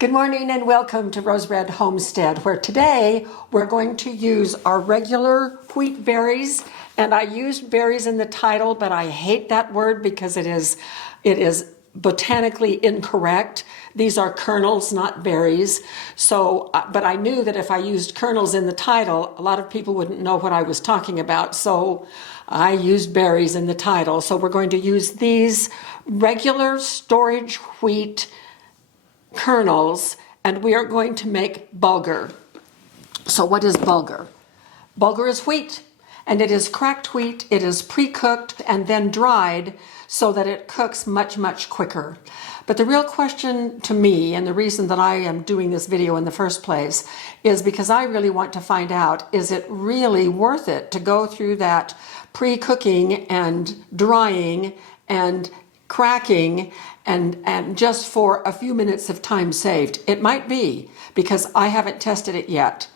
Good morning and welcome to Rose Red Homestead, where today we're going to use our regular wheat berries. And I used berries in the title, but I hate that word because it is botanically incorrect. These are kernels, not berries. So, but I knew that if I used kernels in the title, a lot of people wouldn't know what I was talking about. So I used berries in the title. So we're going to use these regular storage wheat kernels, and we are going to make bulgur. So what is bulgur? Bulgur is wheat, and it is cracked wheat. It is pre-cooked and then dried so that it cooks much, much quicker. But the real question to me, and the reason that I am doing this video in the first place, is because I really want to find out, is it really worth it to go through that pre-cooking and drying and cracking and just for a few minutes of time saved? It might be, because I haven't tested it yet.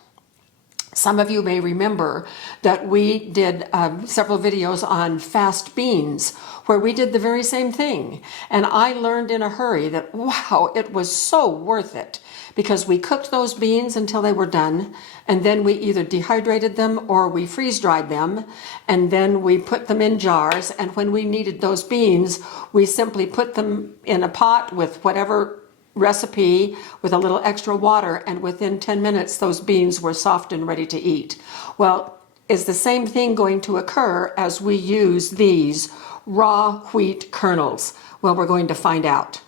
Some of you may remember that we did several videos on fast beans where we did the very same thing. And I learned in a hurry that, wow, it was so worth it, because we cooked those beans until they were done, and then we either dehydrated them or we freeze dried them, and then we put them in jars. And when we needed those beans, we simply put them in a pot with whatever recipe with a little extra water, and within 10 minutes those beans were soft and ready to eat. Well, is the same thing going to occur as we use these raw wheat kernels? Well, we're going to find out.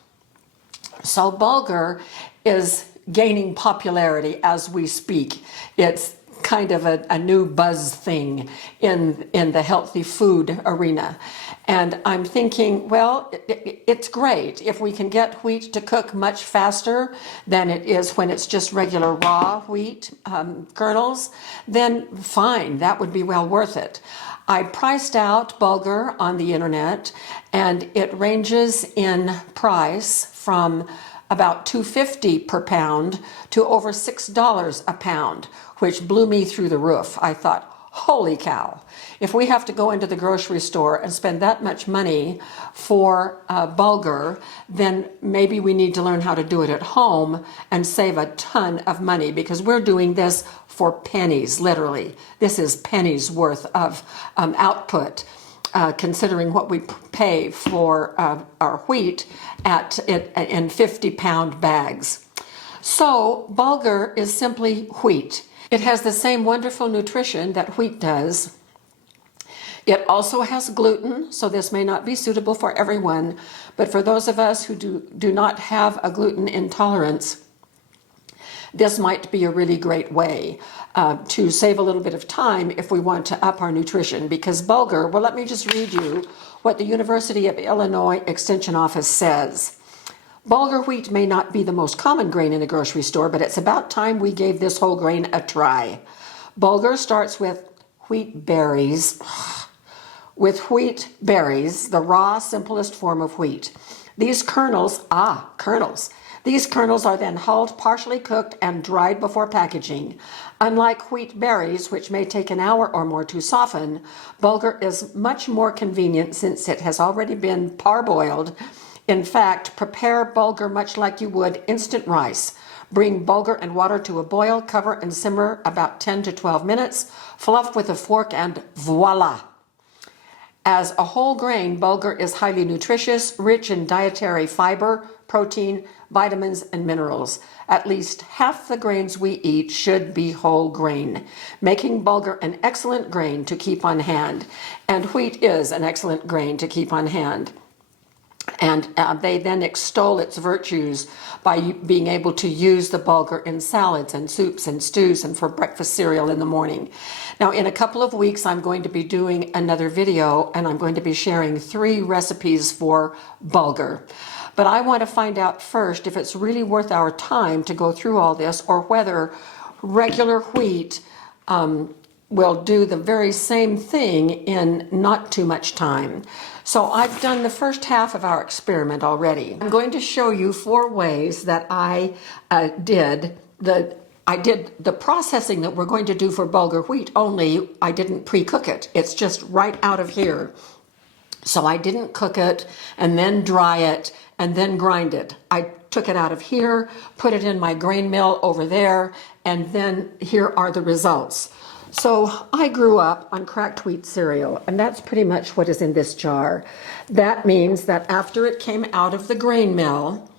So bulgur is gaining popularity as we speak. It's kind of a new buzz thing in the healthy food arena. And I'm thinking, well, it's great if we can get wheat to cook much faster than it is when it's just regular raw wheat kernels, then fine, that would be well worth it. I priced out bulgur on the internet, and it ranges in price from about $2.50 per pound to over $6 a pound, which blew me through the roof. I thought, holy cow, if we have to go into the grocery store and spend that much money for bulgur, then maybe we need to learn how to do it at home and save a ton of money, because we're doing this for pennies, literally. This is pennies worth of output. Considering what we pay for our wheat in 50-pound bags. So bulgur is simply wheat. It has the same wonderful nutrition that wheat does. It also has gluten, so this may not be suitable for everyone, but for those of us who do not have a gluten intolerance, this might be a really great way to save a little bit of time if we want to up our nutrition. Because bulgur, well, let me just read you what the University of Illinois Extension Office says. Bulgur wheat may not be the most common grain in the grocery store, but it's about time we gave this whole grain a try. Bulgur starts with wheat berries, the raw, simplest form of wheat. These kernels, These kernels are then hulled, partially cooked, and dried before packaging. Unlike wheat berries, which may take an hour or more to soften, bulgur is much more convenient since it has already been parboiled. In fact, prepare bulgur much like you would instant rice. Bring bulgur and water to a boil, cover and simmer about 10 to 12 minutes, fluff with a fork, and voila! As a whole grain, bulgur is highly nutritious, rich in dietary fiber, protein, vitamins, and minerals. At least half the grains we eat should be whole grain, making bulgur an excellent grain to keep on hand. And wheat is an excellent grain to keep on hand. And they then extol its virtues by being able to use the bulgur in salads and soups and stews and for breakfast cereal in the morning. Now, in a couple of weeks, I'm going to be doing another video, and I'm going to be sharing 3 recipes for bulgur. But I want to find out first if it's really worth our time to go through all this, or whether regular wheat will do the very same thing in not too much time. So I've done the first half of our experiment already. I'm going to show you 4 ways that I did the processing that we're going to do for bulgur wheat, only I didn't pre-cook it. It's just right out of here. So I didn't cook it and then dry it and then grind it. I took it out of here, put it in my grain mill over there, and then here are the results. So I grew up on cracked wheat cereal, and that's pretty much what is in this jar. That means that after it came out of the grain mill,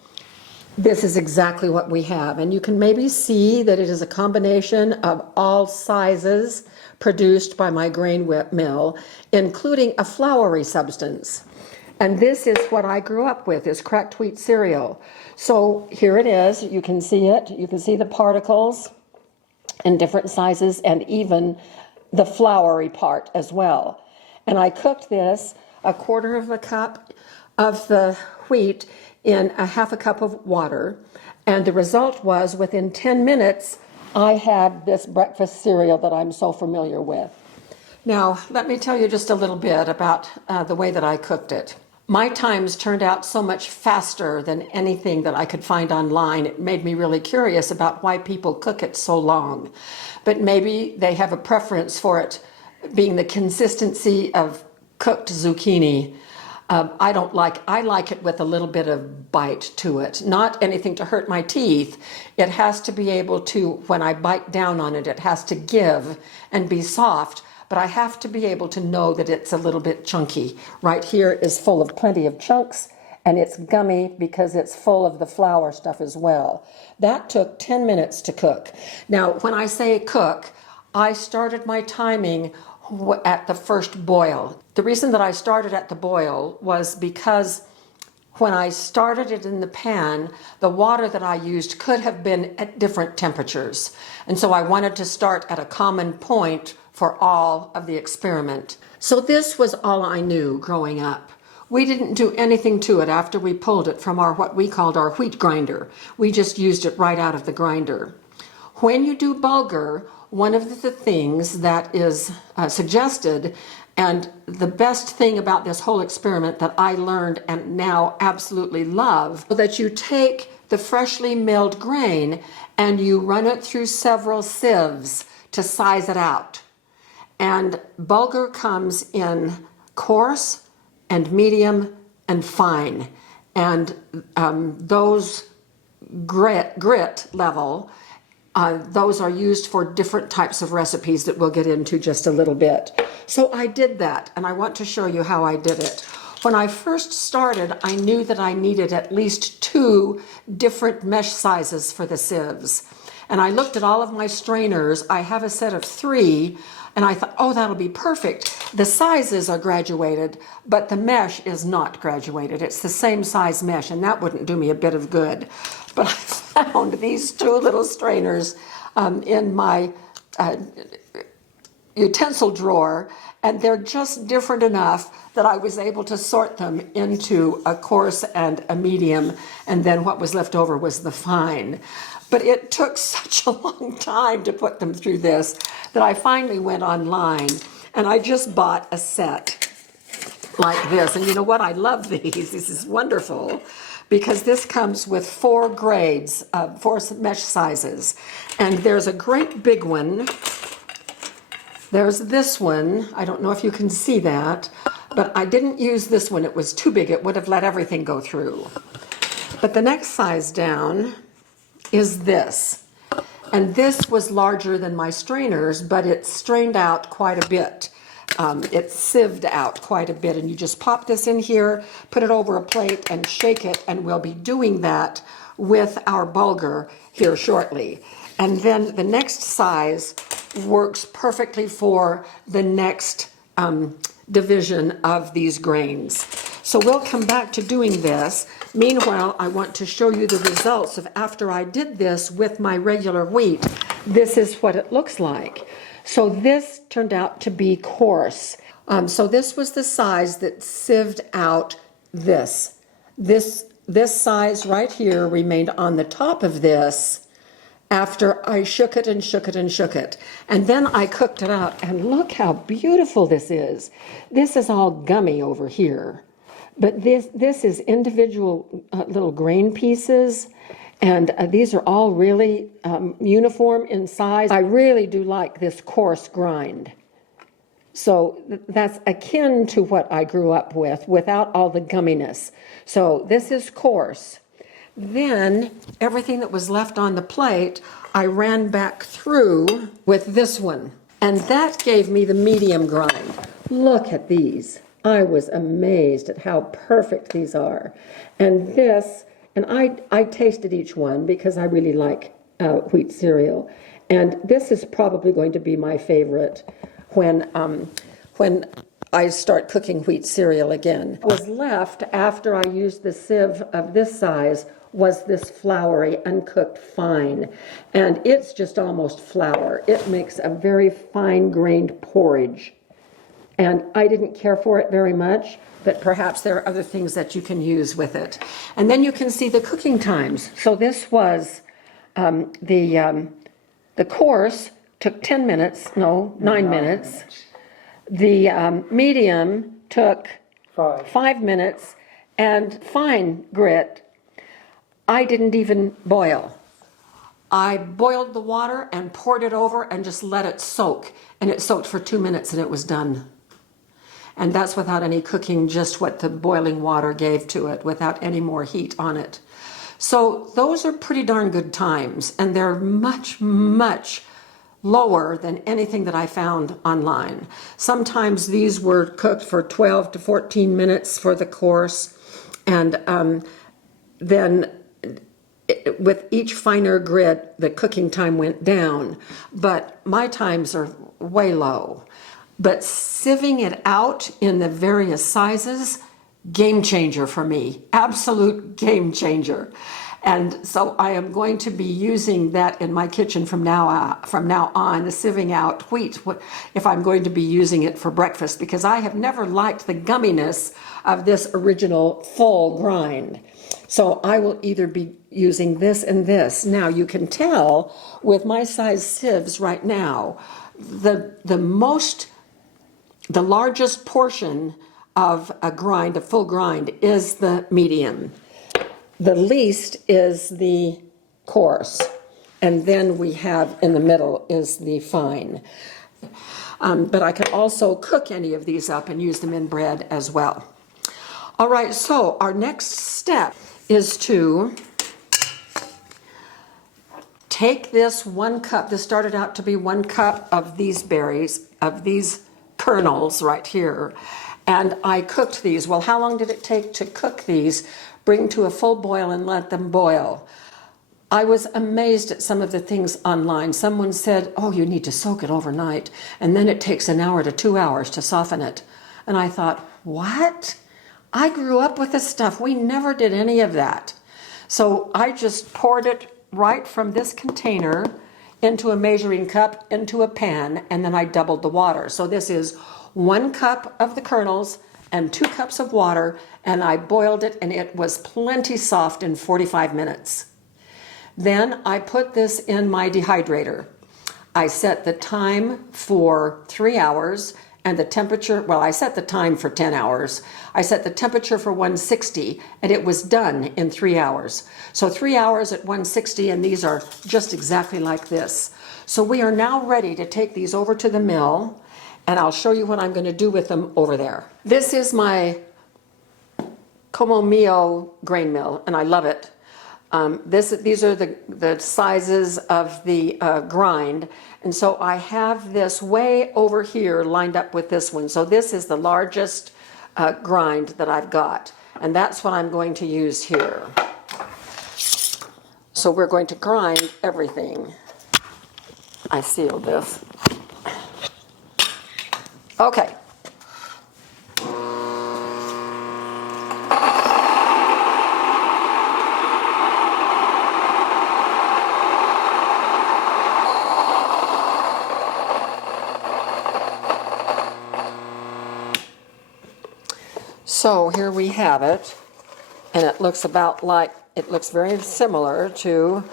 this is exactly what we have. And you can maybe see that it is a combination of all sizes produced by my grain mill, including a floury substance. And this is what I grew up with, is cracked wheat cereal. So here it is. You can see it. You can see the particles in different sizes and even the floury part as well. And I cooked this a quarter of a cup of the wheat in a half a cup of water. And the result was within 10 minutes, I had this breakfast cereal that I'm so familiar with. Now, let me tell you just a little bit about the way that I cooked it. My times turned out so much faster than anything that I could find online. It made me really curious about why people cook it so long. But maybe they have a preference for it being the consistency of cooked zucchini. I like it with a little bit of bite to it, not anything to hurt my teeth. It has to be able to, when I bite down on it, it has to give and be soft, but I have to be able to know that it's a little bit chunky. Right here is full of plenty of chunks, and it's gummy because it's full of the flour stuff as well. That took 10 minutes to cook. Now, when I say cook, I started my timing at the first boil. The reason that I started at the boil was because when I started it in the pan, the water that I used could have been at different temperatures. And so I wanted to start at a common point for all of the experiment. So this was all I knew growing up. We didn't do anything to it after we pulled it from what we called our wheat grinder. We just used it right out of the grinder. When you do bulgur, one of the things that is suggested, and the best thing about this whole experiment that I learned and now absolutely love, that you take the freshly milled grain and you run it through several sieves to size it out. And bulgur comes in coarse and medium and fine. And those grit level, those are used for different types of recipes that we'll get into just a little bit. So I did that, and I want to show you how I did it. When I first started, I knew that I needed at least 2 different mesh sizes for the sieves. And I looked at all of my strainers. I have a set of 3, and I thought, oh, that'll be perfect. The sizes are graduated, but the mesh is not graduated. It's the same size mesh, and that wouldn't do me a bit of good. But I found these 2 little strainers in my utensil drawer, and they're just different enough that I was able to sort them into a coarse and a medium, and then what was left over was the fine. But it took such a long time to put them through this that I finally went online, and I just bought a set like this. And you know what? I love these. This is wonderful, because this comes with 4 grades, 4 mesh sizes. And there's a great big one. There's this one. I don't know if you can see that, but I didn't use this one. It was too big. It would have let everything go through. But the next size down is this. And this was larger than my strainers, but it strained out quite a bit. It sieved out quite a bit, and you just pop this in here, put it over a plate, and shake it, and we'll be doing that with our bulgur here shortly. And then the next size works perfectly for the next division of these grains. So we'll come back to doing this. Meanwhile, I want to show you the results of after I did this with my regular wheat. This is what it looks like. So this turned out to be coarse. So this was the size that sieved out this. This size right here remained on the top of this after I shook it and shook it and shook it. And then I cooked it out, and look how beautiful this is. This is all gummy over here. But this is individual little grain pieces, and these are all really uniform in size. I really do like this coarse grind. So that's akin to what I grew up with, without all the gumminess. So this is coarse. Then everything that was left on the plate, I ran back through with this one. And that gave me the medium grind. Look at these. I was amazed at how perfect these are. And this, and I tasted each one because I really like wheat cereal. And this is probably going to be my favorite when I start cooking wheat cereal again. What was left after I used the sieve of this size was this floury, uncooked fine. And it's just almost flour. It makes a very fine-grained porridge. And I didn't care for it very much, but perhaps there are other things that you can use with it. And then you can see the cooking times. So this was the coarse took 10 minutes, no, 9 minutes. The medium took 5 minutes, and fine grit, I didn't even boil. I boiled the water and poured it over and just let it soak. And it soaked for 2 minutes and it was done. And that's without any cooking, just what the boiling water gave to it, without any more heat on it. So those are pretty darn good times, and they're much, much lower than anything that I found online. Sometimes these were cooked for 12 to 14 minutes for the course, and then with each finer grit, the cooking time went down, but my times are way low. But sieving it out in the various sizes, game changer for me, absolute game changer. And so I am going to be using that in my kitchen from now on, the sieving out wheat, if I'm going to be using it for breakfast, because I have never liked the gumminess of this original full grind. So I will either be using this and this. Now you can tell with my size sieves right now, the largest portion of a grind, a full grind, is the medium. The least is the coarse. And then we have in the middle is the fine. But I can also cook any of these up and use them in bread as well. All right, so our next step is to take this 1 cup. This started out to be 1 cup of these berries, of these kernels right here. And I cooked these. Well, how long did it take to cook these? Bring to a full boil and let them boil. I was amazed at some of the things online. Someone said, oh, you need to soak it overnight, and then it takes 1 hour to 2 hours to soften it. And I thought, what? I grew up with this stuff. We never did any of that. So I just poured it right from this container into a measuring cup, into a pan, and then I doubled the water. So this is 1 cup of the kernels and 2 cups of water, and I boiled it, and it was plenty soft in 45 minutes. Then I put this in my dehydrator. I set the time for 3 hours, and the temperature, well, I set the time for 10 hours. I set the temperature for 160, and it was done in 3 hours. So 3 hours at 160, and these are just exactly like this. So we are now ready to take these over to the mill, and I'll show you what I'm going to do with them over there. This is my Como Mio grain mill, and I love it. These are the sizes of the grind, and so I have this way over here lined up with this one. So this is the largest grind that I've got, and that's what I'm going to use here. So we're going to grind everything. I sealed this. Okay. So here we have it, and it looks very similar to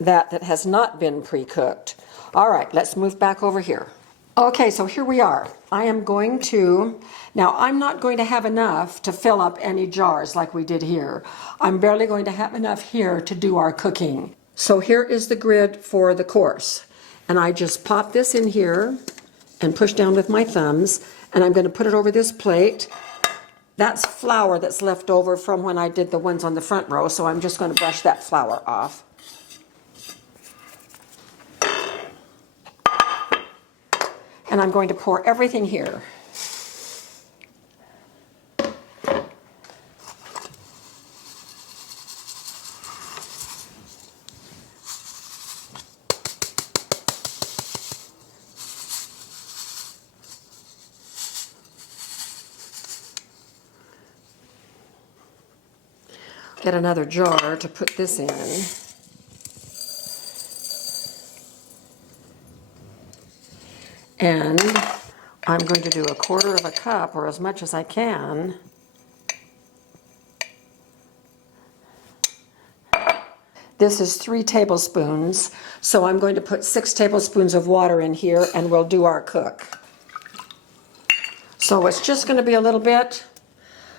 that has not been pre-cooked. All right, let's move back over here. Okay, so here we are. I am going to, now I'm not going to have enough to fill up any jars like we did here. I'm barely going to have enough here to do our cooking. So here is the grid for the course. And I just pop this in here, and push down with my thumbs, and I'm going to put it over this plate. That's flour that's left over from when I did the ones on the front row, so I'm just going to brush that flour off. And I'm going to pour everything here. Get another jar to put this in. And I'm going to do 1/4 of a cup, or as much as I can. This is 3 tablespoons, so I'm going to put 6 tablespoons of water in here, and we'll do our cook. So it's just going to be a little bit.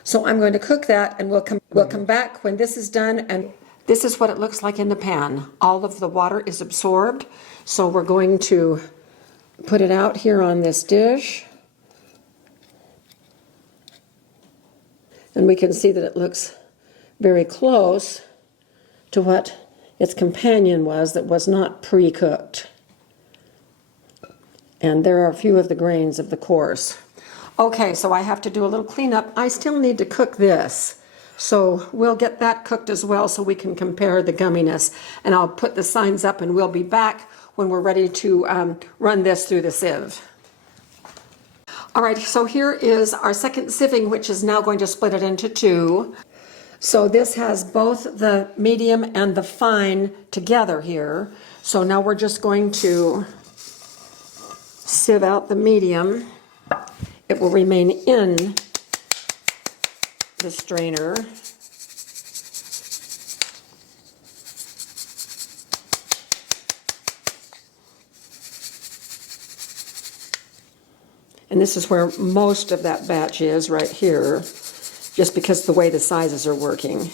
So I'm going to cook that, and we'll come back when this is done, and this is what it looks like in the pan. All of the water is absorbed, so we're going to put it out here on this dish. And we can see that it looks very close to what its companion was that was not pre-cooked. And there are a few of the grains of the coarse. Okay, so I have to do a little cleanup. I still need to cook this. So we'll get that cooked as well so we can compare the gumminess. And I'll put the signs up, and we'll be back when we're ready to run this through the sieve. All right, so here is our second sieving, which is now going to split it into 2. So this has both the medium and the fine together here. So now we're just going to sieve out the medium. It will remain in the strainer. And this is where most of that batch is, right here, just because of the way the sizes are working.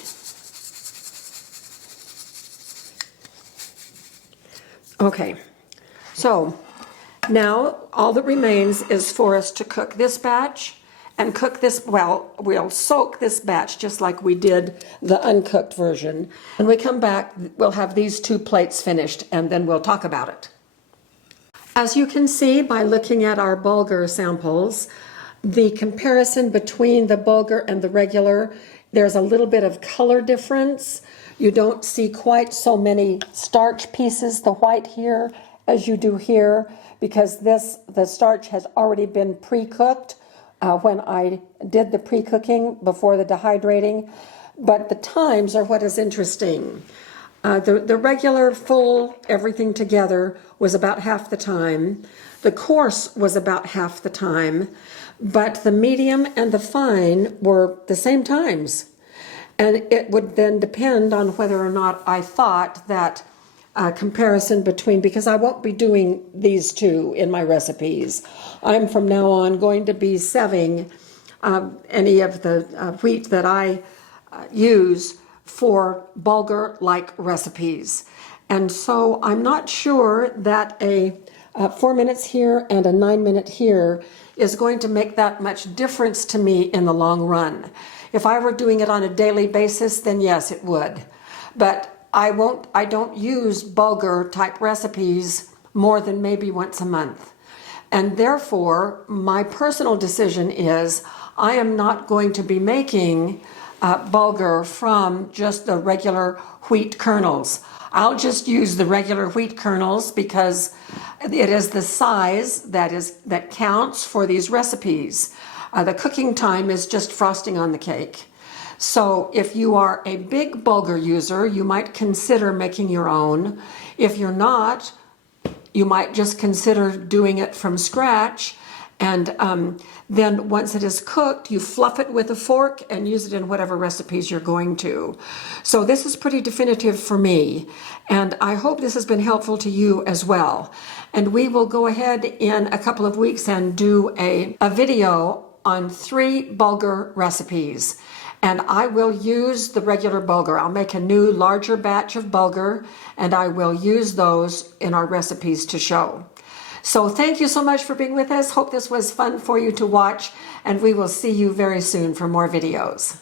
Okay, so now all that remains is for us to cook this batch and cook this, well, we'll soak this batch just like we did the uncooked version. When we come back, we'll have these 2 plates finished, and then we'll talk about it. As you can see by looking at our bulgur samples, the comparison between the bulgur and the regular, there's a little bit of color difference. You don't see quite so many starch pieces, the white here, as you do here, because the starch has already been pre-cooked when I did the pre-cooking before the dehydrating. But the times are what is interesting. The regular full everything together was about half the time. The coarse was about half the time, but the medium and the fine were the same times. And it would then depend on whether or not I thought that comparison between, because I won't be doing these 2 in my recipes. I'm from now on going to be sieving any of the wheat that I use for bulgur-like recipes. And so I'm not sure that a 4 minutes here and a 9 minute here is going to make that much difference to me in the long run. If I were doing it on a daily basis, then yes, it would. But I don't use bulgur type recipes more than maybe once a month. And therefore, my personal decision is I am not going to be making bulgur from just the regular wheat kernels. I'll just use the regular wheat kernels because it is the size that counts for these recipes. The cooking time is just frosting on the cake. So if you are a big bulgur user, you might consider making your own. If you're not, you might just consider doing it from scratch. And then once it is cooked, you fluff it with a fork and use it in whatever recipes you're going to. So this is pretty definitive for me. And I hope this has been helpful to you as well. And we will go ahead in a couple of weeks and do a video on 3 bulgur recipes. And I will use the regular bulgur. I'll make a new larger batch of bulgur, and I will use those in our recipes to show. So thank you so much for being with us. Hope this was fun for you to watch, and we will see you very soon for more videos.